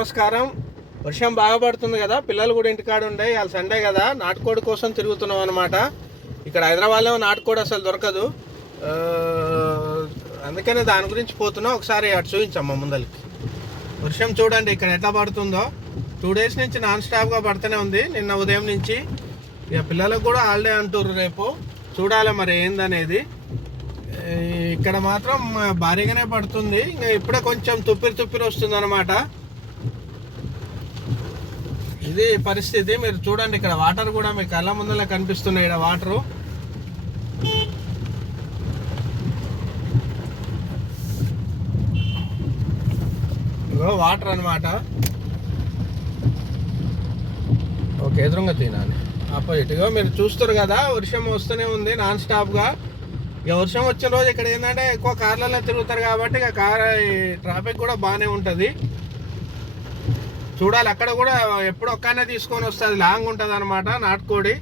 నమస్కారం. వర్షం బాగా పడుతుంది కదా పిల్లలు కూడా ఇంటికాడ ఉండే ఇవాళ సండే కదా నాటుకోడి కోసం తిరుగుతున్నాం అనమాట ఇక్కడ హైదరాబాద్లో నాటుకోడి అసలు దొరకదు. అందుకనే దాని గురించి పోతున్నాం. ఒకసారి అటు చూపించమ్మా ముందరికి వర్షం చూడండి ఇక్కడ ఎట్లా పడుతుందో. టూ డేస్ నుంచి నాన్ స్టాప్గా పడుతూనే ఉంది. నిన్న ఉదయం నుంచి ఇక పిల్లలకు కూడా హాలిడే అంటారు రేపు. చూడాలి మరి ఏందనేది. ఇక్కడ మాత్రం భారీగానే పడుతుంది. ఇంకా ఇప్పుడే కొంచెం తుప్పిరి తుప్పిరి వస్తుంది అనమాట ఇది పరిస్థితి. మీరు చూడండి ఇక్కడ వాటర్ కూడా మీ కళ్ళ ముందర కనిపిస్తున్నాయి ఇక్కడ వాటరు. ఇగో వాటర్ అనమాట ఓకే ఎదురుగా తినాలి. అపోజిట్గా మీరు చూస్తారు కదా వర్షం వస్తూనే ఉంది నాన్ స్టాప్గా ఇక వర్షం వచ్చిన రోజు ఇక్కడ ఏంటంటే ఎక్కువ కార్లలో తిరుగుతారు కాబట్టి ఇక కార్ ట్రాఫిక్ కూడా బాగానే ఉంటుంది. చూడాలి. అక్కడ కూడా ఎప్పుడు ఒక్కనే తీసుకొని వస్తుంది లాంగ్ ఉంటుంది అనమాట నాటుకోడి.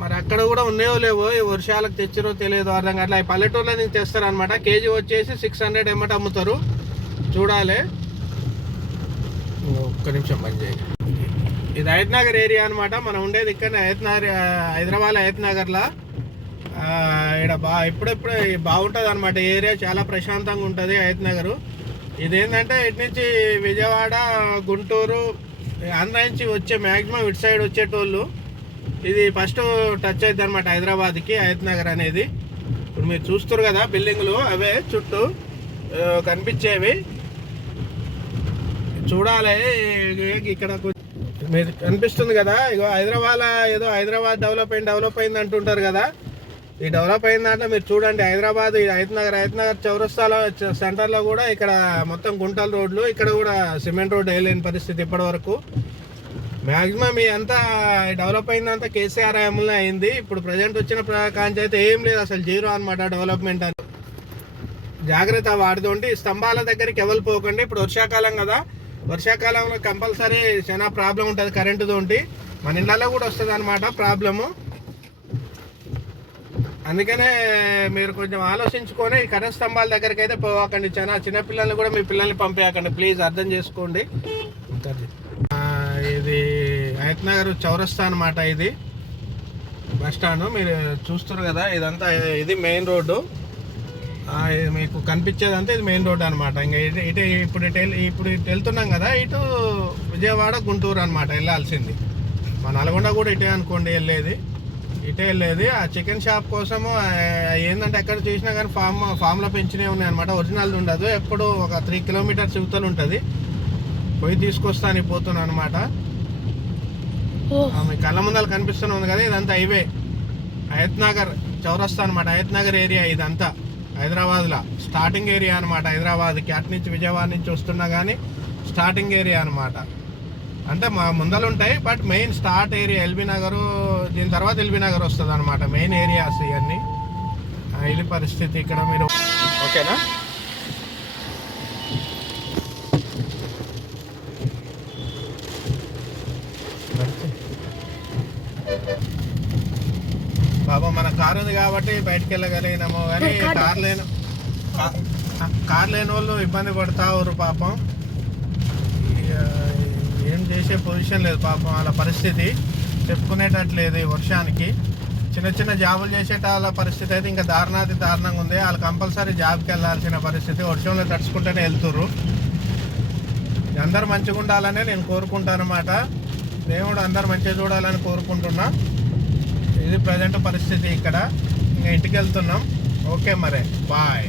మరి అక్కడ కూడా ఉన్నాయో లేవో ఈ వర్షాలకు తెచ్చిరో తెలియదు అర్థం అట్లా ఈ పల్లెటూరులో నుంచి తెస్తారు అనమాట కేజీ వచ్చేసి సిక్స్ హండ్రెడ్ ఎమ్మట అమ్ముతారు. చూడాలి. ఒక్క నిమిషం బంద్ ఇది హయత్ ఏరియా అనమాట మనం ఉండేది ఇక్కడ హయత్ హైదరాబాద్ హయత్ ఇక్కడ బా ఇప్పుడెప్పుడు బాగుంటుంది అనమాట ఏరియా చాలా ప్రశాంతంగా ఉంటుంది హయత్ ఇదేంటంటే ఇటు నుంచి విజయవాడ గుంటూరు ఆంధ్ర నుంచి వచ్చే మ్యాక్సిమం ఇటు సైడ్ వచ్చేటోళ్ళు. ఇది ఫస్ట్ టచ్ అవుతుంది అనమాట హైదరాబాద్కి హయత్ నగర్ అనేది. ఇప్పుడు మీరు చూస్తారు కదా బిల్డింగ్లు అవే చుట్టూ కనిపించేవి. చూడాలి ఇక్కడ మీరు కనిపిస్తుంది కదా ఇగో హైదరాబాద్ ఏదో హైదరాబాద్ డెవలప్ అయింది డెవలప్ అయింది అంటుంటారు కదా. ఈ డెవలప్ అయిందంటే మీరు చూడండి హైదరాబాద్ ఈ హైదనగర్ నగర్ నగర్ చౌరస్తాలో సెంటర్లో కూడా ఇక్కడ మొత్తం గుంటల రోడ్లు ఇక్కడ కూడా సిమెంట్ రోడ్ వేయలేని పరిస్థితి ఇప్పటి వరకు మ్యాక్సిమం ఈ అంతా డెవలప్ అయిందంతా కేసీఆర్ హయాంలో అయింది. ఇప్పుడు ప్రజెంట్ వచ్చిన ప్ర- అయితే ఏం లేదు అసలు జీరో అనమాట డెవలప్మెంట్ అని. జాగ్రత్త వాడుతుంటే స్తంభాల దగ్గరికి ఎవరు పోకండి. ఇప్పుడు వర్షాకాలం కదా. వర్షాకాలంలో కంపల్సరీ చాలా ప్రాబ్లం ఉంటుంది కరెంటుతోటి. మన ఇళ్ళలో కూడా వస్తుంది అనమాట ప్రాబ్లము. అందుకనే మీరు కొంచెం ఆలోచించుకొని ఈ కరెంట్ స్తంభాల దగ్గరికి అయితే పోకండి చాలా చిన్నపిల్లల్ని కూడా మీ పిల్లల్ని పంపించకండి ప్లీజ్ అర్థం చేసుకోండి. ఇది హయత్ నగర్ చౌరస్తా అనమాట ఇది. Bus stand. మీరు చూస్తారు కదా ఇదంతా ఇది మెయిన్ రోడ్డు. ఇది మీకు కనిపించేదంతా ఇది మెయిన్ రోడ్ అనమాట ఇంకా ఇటు ఇటు ఇప్పుడు ఇప్పుడు ఇటు వెళ్తున్నాం కదా ఇటు విజయవాడ గుంటూరు అనమాట వెళ్ళాల్సింది. మా నల్గొండ కూడా ఇటే అనుకోండి వెళ్ళేది. ఇటే వెళ్ళేది ఆ చికెన్ షాప్ కోసము ఏంటంటే ఎక్కడ చూసినా కానీ ఫామ్ ఫామ్లో పెంచినవి ఉన్నాయి అనమాట ఒరిజినల్ ఉండదు. ఎప్పుడు ఒక త్రీ కిలోమీటర్స్ యువతలు ఉంటుంది. పోయి తీసుకొస్తాను పోతున్నాను అనమాట మీ కళ్ళ ముందర కనిపిస్తూనే ఉంది కదా ఇదంతా హైవే. హయత్ నగర్ చౌరస్తా అనమాట హయత్ నగర్ ఏరియా ఇదంతా. హైదరాబాద్లో. స్టార్టింగ్ ఏరియా అనమాట హైదరాబాద్కి. అటు నుంచి విజయవాడ నుంచి వస్తున్నా కానీ స్టార్టింగ్ ఏరియా అనమాట అంటే మా ముందలు ఉంటాయి but main start area LB Nagar దీని తర్వాత ఎల్బీ నగర్ వస్తుంది అనమాట మెయిన్ ఏరియాస్ ఇవన్నీ ఇది పరిస్థితి ఇక్కడ మీరు ఓకేనా? బాబా మన కారు ఉంది కాబట్టి బయటికి వెళ్ళగలిగినాము కానీ కార్ లేని కార్ లేని వాళ్ళు ఇబ్బంది పడతారు పాపం. ఇక ఏం చేసే పొజిషన్ లేదు పాపం వాళ్ళ పరిస్థితి చెప్పుకునేటట్లేదు ఈ వర్షానికి. చిన్న చిన్న జాబులు చేసేట వాళ్ళ పరిస్థితి అయితే ఇంకా దారుణాతి దారుణంగా ఉంది. వాళ్ళు కంపల్సరీ జాబ్కి వెళ్ళాల్సిన పరిస్థితి వర్షంలో తడుచుకుంటూనే వెళ్తుర్రు. అందరు మంచిగా ఉండాలనే నేను కోరుకుంటాను అనమాట దేవుడు అందరు మంచిగా చూడాలని కోరుకుంటున్నా. ఇది ప్రజెంట్ పరిస్థితి ఇక్కడ. ఇంకా ఇంటికి వెళ్తున్నాం. ఓకే మరే. బాయ్.